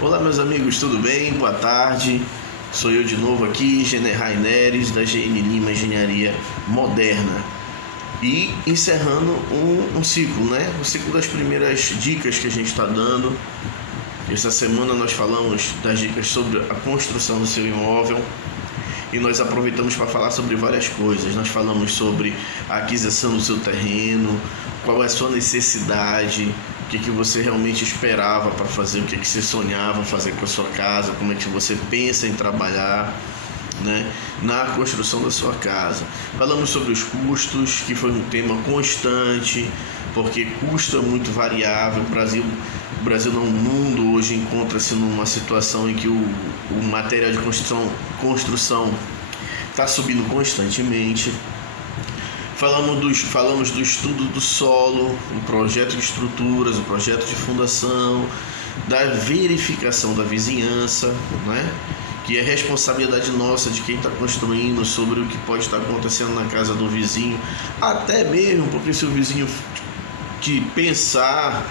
Olá, meus amigos, tudo bem? Boa tarde. Sou eu de novo aqui, Gener Raineres, da GN Lima Engenharia Moderna. E encerrando um ciclo, né? O ciclo das primeiras dicas que a gente está dando. Essa semana nós falamos das dicas sobre a construção do seu imóvel. E nós aproveitamos para falar sobre várias coisas. Nós falamos sobre a aquisição do seu terreno, qual é a sua necessidade, o que você realmente esperava para fazer, o que você sonhava fazer com a sua casa, como é que você pensa em trabalhar, né, na construção da sua casa. Falamos sobre os custos, que foi um tema constante, porque custo é muito variável. O Brasil no mundo hoje encontra-se numa situação em que o material de construção está subindo constantemente. Falamos do estudo do solo, o projeto de estruturas, o projeto de fundação, da verificação da vizinhança, né? Que é responsabilidade nossa de quem está construindo, sobre o que pode estar acontecendo na casa do vizinho, até mesmo porque se o vizinho te pensar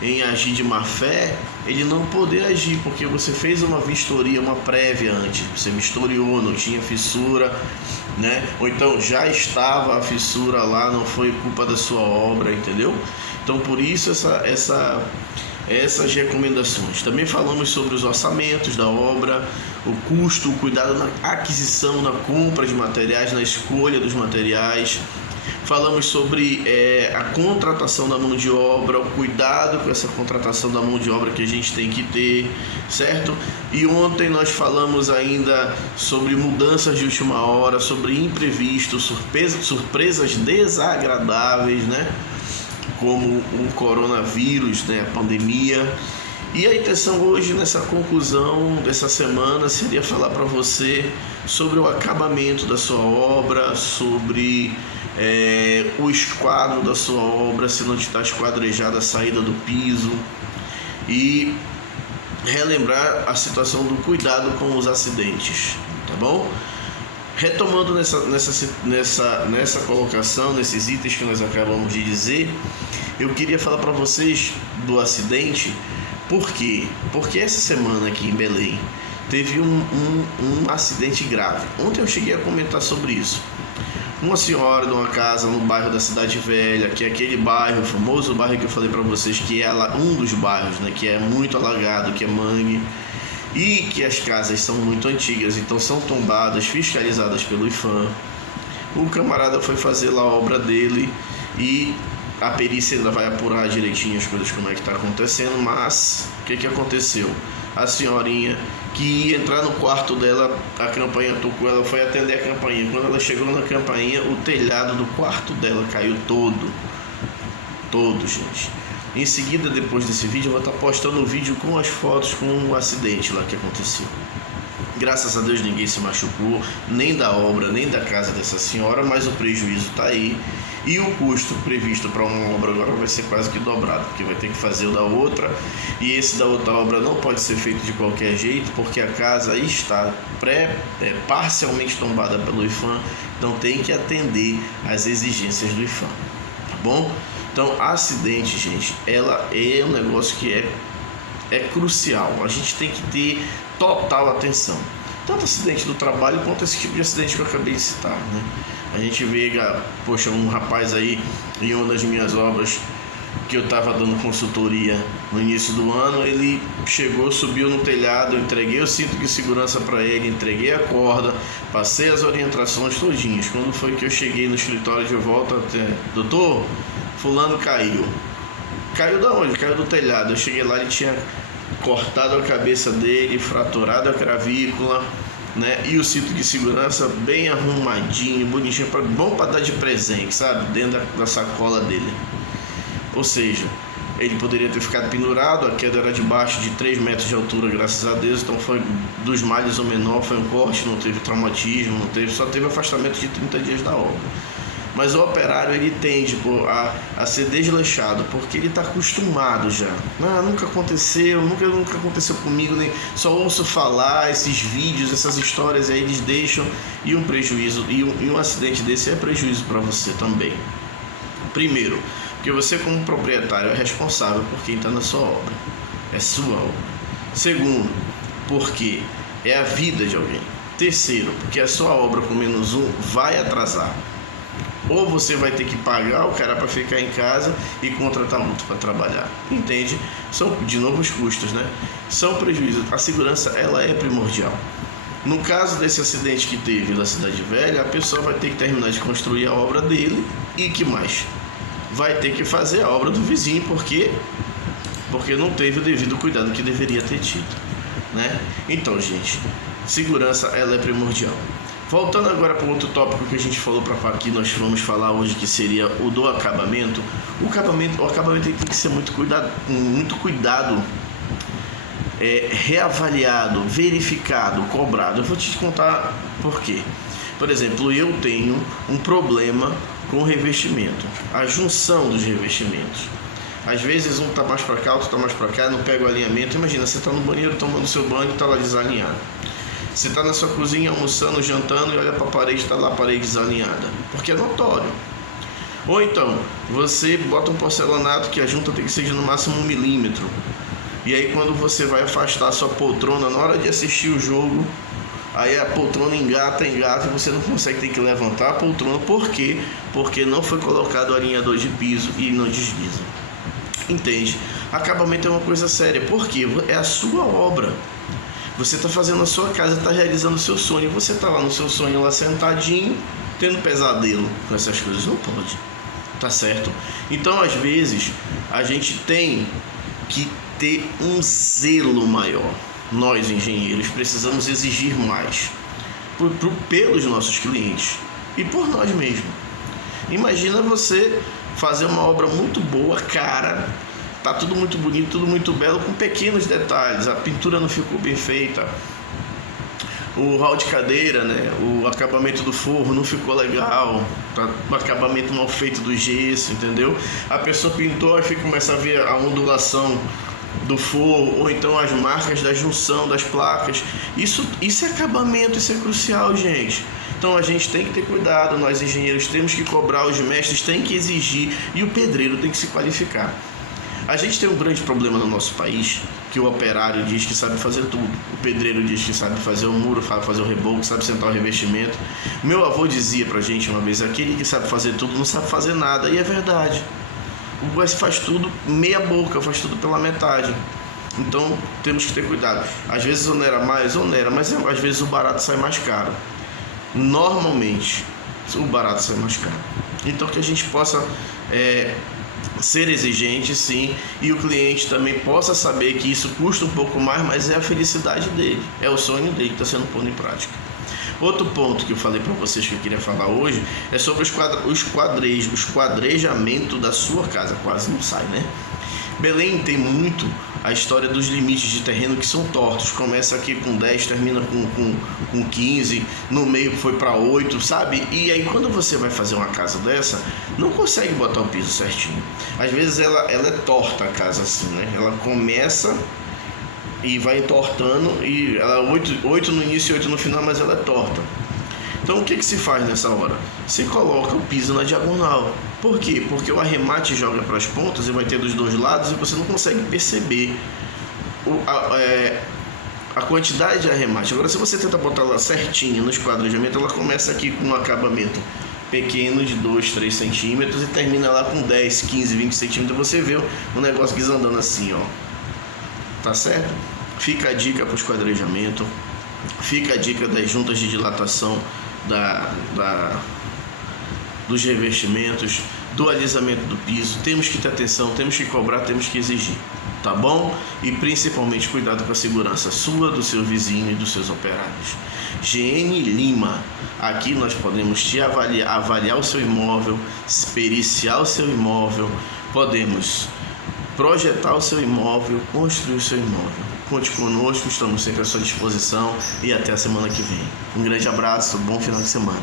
em agir de má fé, ele não poder agir, porque você fez uma vistoria, uma prévia antes, você vistoriou, não tinha fissura, né? Ou então já estava a fissura lá, não foi culpa da sua obra, entendeu? Então por isso essas recomendações. Também falamos sobre os orçamentos da obra, o custo, o cuidado na aquisição, na compra de materiais, na escolha dos materiais. Falamos sobre a contratação da mão de obra, o cuidado com essa contratação da mão de obra que a gente tem que ter, certo? E ontem nós falamos ainda sobre mudanças de última hora, sobre imprevistos, surpresas desagradáveis, né? Como o coronavírus, né? A pandemia. E a intenção hoje, nessa conclusão dessa semana, seria falar para você sobre o acabamento da sua obra, sobre o esquadro da sua obra, se não está esquadrejada a saída do piso, e relembrar a situação do cuidado com os acidentes, tá bom? Retomando nessa colocação, nesses itens que nós acabamos de dizer, eu queria falar para vocês do acidente. Por quê? Porque essa semana aqui em Belém teve um acidente grave. Ontem eu cheguei a comentar sobre isso. Uma senhora de uma casa no bairro da Cidade Velha, que é aquele bairro, o famoso bairro que eu falei para vocês, que é um dos bairros, né, que é muito alagado, que é mangue, e que as casas são muito antigas, então são tombadas, fiscalizadas pelo IPHAN. O camarada foi fazer lá a obra dele e a perícia ainda vai apurar direitinho as coisas, como é que está acontecendo, mas o que aconteceu? A senhorinha que ia entrar no quarto dela, a campainha tocou, ela foi atender a campainha. Quando ela chegou na campainha, o telhado do quarto dela caiu todo, gente. Em seguida, depois desse vídeo, eu vou estar postando o vídeo com as fotos com o acidente lá que aconteceu. Graças a Deus ninguém se machucou, nem da obra, nem da casa dessa senhora, mas o prejuízo está aí. E o custo previsto para uma obra agora vai ser quase que dobrado, porque vai ter que fazer o da outra, e esse da outra obra não pode ser feito de qualquer jeito, porque a casa está parcialmente tombada pelo IPHAN, então tem que atender às exigências do IPHAN, tá bom? Então, acidente, gente, ela é um negócio que é crucial, a gente tem que ter total atenção, tanto acidente do trabalho quanto esse tipo de acidente que eu acabei de citar, né? A gente vê, poxa, um rapaz aí em uma das minhas obras que eu estava dando consultoria no início do ano, ele chegou, subiu no telhado, eu entreguei o cinto de segurança para ele, entreguei a corda, passei as orientações todinhas. Quando foi que eu cheguei no escritório de volta, doutor, fulano caiu. Caiu da onde? Caiu do telhado. Eu cheguei lá, ele tinha cortado a cabeça dele, fraturado a clavícula, né? E o cinto de segurança bem arrumadinho, bonitinho, bom para dar de presente, sabe? Dentro da sacola dele. Ou seja, ele poderia ter ficado pendurado, a queda era de baixo de 3 metros de altura, graças a Deus, então foi dos males o menor, foi um corte, não teve traumatismo, só teve afastamento de 30 dias da obra. Mas o operário, ele tende a ser desleixado, porque ele está acostumado já. Nunca aconteceu, nunca aconteceu comigo, nem só ouço falar esses vídeos, essas histórias, aí eles deixam, e um prejuízo, e um acidente desse é prejuízo para você também. Primeiro, porque você como proprietário é responsável por quem está na sua obra, é sua obra. Segundo, porque é a vida de alguém. Terceiro, porque a sua obra com -1 vai atrasar. Ou você vai ter que pagar o cara para ficar em casa e contratar outro para trabalhar. Entende? São, de novo, os custos, né? São prejuízos. A segurança, ela é primordial. No caso desse acidente que teve na Cidade Velha, a pessoa vai ter que terminar de construir a obra dele e que mais? Vai ter que fazer a obra do vizinho, porque não teve o devido cuidado que deveria ter tido, né? Então, gente, segurança, ela é primordial. Voltando agora para outro tópico que a gente falou que nós vamos falar hoje, que seria o do acabamento. O acabamento tem que ser muito cuidado, reavaliado, verificado, cobrado. Eu vou te contar por quê. Por exemplo, eu tenho um problema com o revestimento, a junção dos revestimentos. Às vezes um tá mais para cá, outro tá mais para cá, não pega o alinhamento. Imagina, você tá no banheiro tomando seu banho e tá lá desalinhado. Você está na sua cozinha almoçando, jantando e olha para a parede, está lá a parede desalinhada, porque é notório. Ou então, você bota um porcelanato que a junta tem que ser de no máximo 1 milímetro. E aí quando você vai afastar a sua poltrona na hora de assistir o jogo, aí a poltrona engata e você não consegue, ter que levantar a poltrona. Por quê? Porque não foi colocado o alinhador de piso e não desliza. Entende? Acabamento é uma coisa séria, porque é a sua obra. Você está fazendo a sua casa, está realizando o seu sonho. Você está lá no seu sonho, lá sentadinho, tendo pesadelo com essas coisas. Não pode, tá certo? Então, às vezes, a gente tem que ter um zelo maior. Nós, engenheiros, precisamos exigir mais pelos nossos clientes e por nós mesmos. Imagina você fazer uma obra muito boa, cara. Tá tudo muito bonito, tudo muito belo, com pequenos detalhes. A pintura não ficou bem feita, o hall de cadeira, né? O acabamento do forro não ficou legal, tá? O acabamento mal feito do gesso, entendeu? A pessoa pintou e começa a ver a ondulação do forro, ou então as marcas da junção das placas. Isso é acabamento, isso é crucial, gente. Então a gente tem que ter cuidado, nós engenheiros temos que cobrar, os mestres têm que exigir e o pedreiro tem que se qualificar. A gente tem um grande problema no nosso país, que o operário diz que sabe fazer tudo. O pedreiro diz que sabe fazer o muro, sabe fazer o reboco, sabe sentar o revestimento. Meu avô dizia pra gente uma vez, aquele que sabe fazer tudo não sabe fazer nada. E é verdade. O Wes faz tudo meia boca, faz tudo pela metade. Então temos que ter cuidado. Às vezes onera mais, mas às vezes o barato sai mais caro. Normalmente o barato sai mais caro. Então que a gente possa ser exigente, sim, e o cliente também possa saber que isso custa um pouco mais, mas é a felicidade dele, é o sonho dele que está sendo posto em prática. Outro ponto que eu falei para vocês que eu queria falar hoje é sobre os quadrejamentos da sua casa. Quase não sai, né? Belém tem muito a história dos limites de terreno que são tortos. Começa aqui com 10, termina com 15, no meio foi para 8, sabe? E aí quando você vai fazer uma casa dessa, não consegue botar o piso certinho. Às vezes ela é torta a casa assim, né? Ela começa e vai entortando, e ela 8 no início e 8 no final, mas ela é torta. Então o que se faz nessa hora? Você coloca o piso na diagonal. Por quê? Porque o arremate joga para as pontas e vai ter dos dois lados e você não consegue perceber a quantidade de arremate. Agora, se você tenta botar ela certinha no esquadrejamento, ela começa aqui com um acabamento pequeno de 2, 3 centímetros e termina lá com 10, 15, 20 centímetros. Você vê o negócio desandando assim, ó. Tá certo? Fica a dica para o esquadrejamento. Fica a dica das juntas de dilatação dos revestimentos, do alisamento do piso. Temos que ter atenção, temos que cobrar, temos que exigir, tá bom? E principalmente cuidado com a segurança sua, do seu vizinho e dos seus operários. GN Lima, aqui nós podemos te avaliar o seu imóvel, periciar o seu imóvel, podemos projetar o seu imóvel, construir o seu imóvel. Conte conosco, estamos sempre à sua disposição e até a semana que vem. Um grande abraço, bom final de semana.